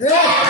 Ja.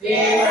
Yeah.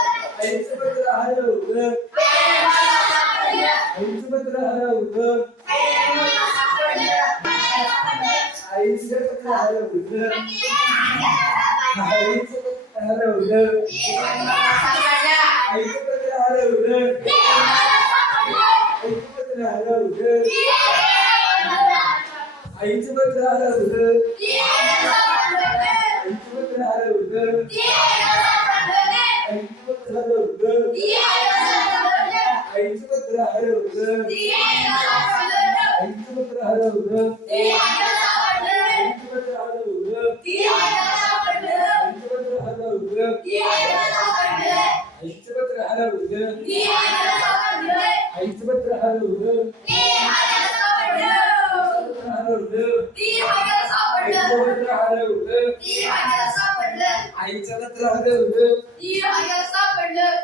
पत्र हरवलं. पत्र हरवलं पत्र हरवलं. पत्र हरवलं पत्र हरवलं. पत्र हरवलं पत्र हरवलं. आईचं पत्र हरवलं आईचं पत्र हरवलं आईचं पत्र हरवलं आईचं पत्र हरवलं आईचं पत्र हरवलं आईचं पत्र हरवलं आईचं पत्र हरवलं हरवलं आईचं पत्र हरवलं आईचं तर हृदय हृदय पडलं.